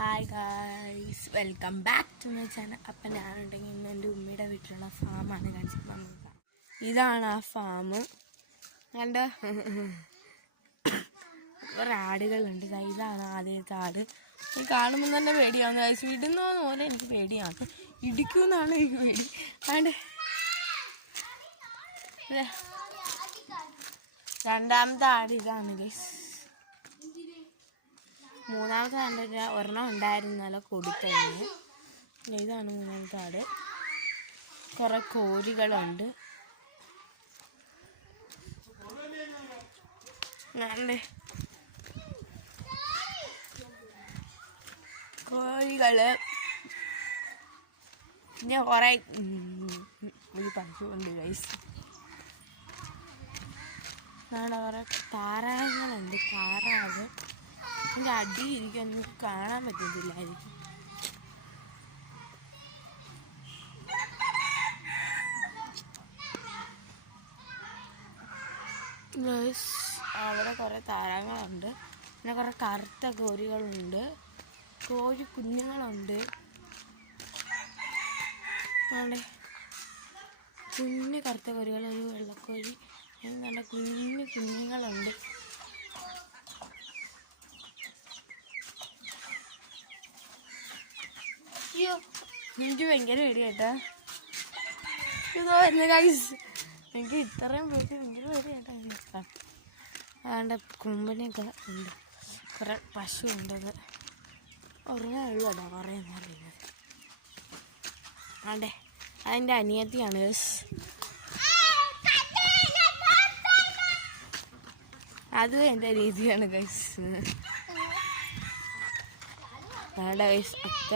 Hi guys, welcome back to my channel. അപ്പം ഞാനുണ്ടെങ്കിൽ ഇന്ന് എൻ്റെ ഉമ്മയുടെ വീട്ടിലുള്ള ഫാമാണ് കാണിച്ചത്. ഇതാണ് ആ ഫാം. കണ്ട കുറേ ആടുകളുണ്ട്. ഇതാണ് ആദ്യത്തെ ആട്. കാണുമ്പോൾ തന്നെ പേടിയാവുന്ന ഗായ്സ്. ഇടുന്ന പോലെ എനിക്ക് പേടിയാണ്. ഇടിക്കുമെന്നാണ് എനിക്ക് പേടി. അതുകൊണ്ട് രണ്ടാമത്തെ ആട് ഇതാണ് ഗൈസ്. മൂന്നാമത്തെ ആടിൻ്റെ ഒരെണ്ണം ഉണ്ടായിരുന്നല്ലോ കൊടുക്കഴിഞ്ഞ്. ഇതാണ് മൂന്നാമത്തെ ആട്. കുറേ കോഴികളുണ്ട്. കോഴികള് പിന്നെ കുറേ ഒരു പശുവുണ്ട് ഗൈസ്. കുറേ താറാവുകളുണ്ട്. താറാവ് എൻ്റെ അടിയിരിക്കും, എനിക്ക് കാണാൻ പറ്റത്തില്ലായിരിക്കും. അവിടെ കുറേ താറാവുകളുണ്ട്. പിന്നെ കുറേ കറുത്ത കോഴികളുണ്ട്. കോഴി കുഞ്ഞുങ്ങളുണ്ട്. അവിടെ കുഞ്ഞ് കറുത്ത കോഴികൾ, ഒരു വെള്ളക്കോഴി, നല്ല കുഞ്ഞു കുഞ്ഞുങ്ങളുണ്ട്. അയ്യോ, എനിക്ക് ഭയങ്കര പേടി കേട്ടാ. ഇതോ എന്നെ ഗൈസ്, എനിക്ക് ഇത്രയും പേടി ഭയങ്കര പേടി കേട്ടാ. അതുകൊണ്ട് കൊമ്പനെയൊക്കെ ഉണ്ട്. കുറേ പശു ഉണ്ടത്. ഒരെണ്ണേ ഉള്ളൂടാ കുറേ എന്ന് പറയുന്നത്. ആണ്ടേ അതിൻ്റെ അനിയത്തിയാണ് ഗൈസ്. അതും എൻ്റെ രീതിയാണ് ഗൈസ്. വേണ്ട ഗൈസ്, അത്ത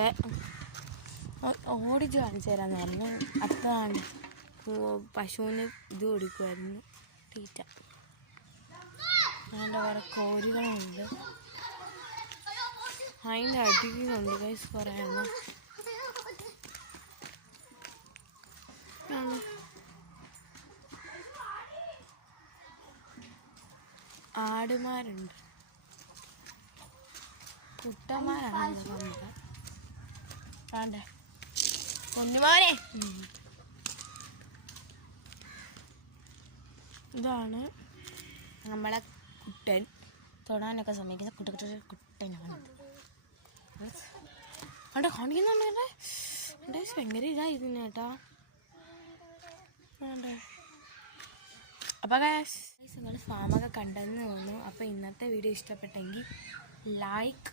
ഓടിച്ച് കാണിച്ചു തരാമെന്ന് പറഞ്ഞു. അത്താണ് പശുവിന് ഇത് കൊടുക്കുമായിരുന്നു, തീറ്റ. അതിൻ്റെ കുറേ കോഴികളുണ്ട്. അതിൻ്റെ അടിക്കുന്നുണ്ട് ഗൈസ് കുറേ എണ്ണം. ആടുമാരുണ്ട്, കുട്ടന്മാരാണ് വേണ്ടേ കുഞ്ഞുമാരെ. ഇതാണ് നമ്മളെ കുട്ടൻ. തൊടാനൊക്കെ സമ്മതിക്കുന്ന കുട്ടനാണ്. അവിടെ കാണിക്കുന്നുണ്ട്. എൻ്റെ ഭയങ്കര ഇതായിരുന്നു കേട്ടാ. അപ്പോൾ നിങ്ങൾ ഫാമൊക്കെ കണ്ടെന്ന് തോന്നുന്നു. അപ്പോൾ ഇന്നത്തെ വീഡിയോ ഇഷ്ടപ്പെട്ടെങ്കിൽ ലൈക്ക്,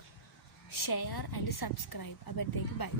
ഷെയർ ആൻഡ് സബ്സ്ക്രൈബ്. അപ്പോഴത്തേക്ക് ബൈ.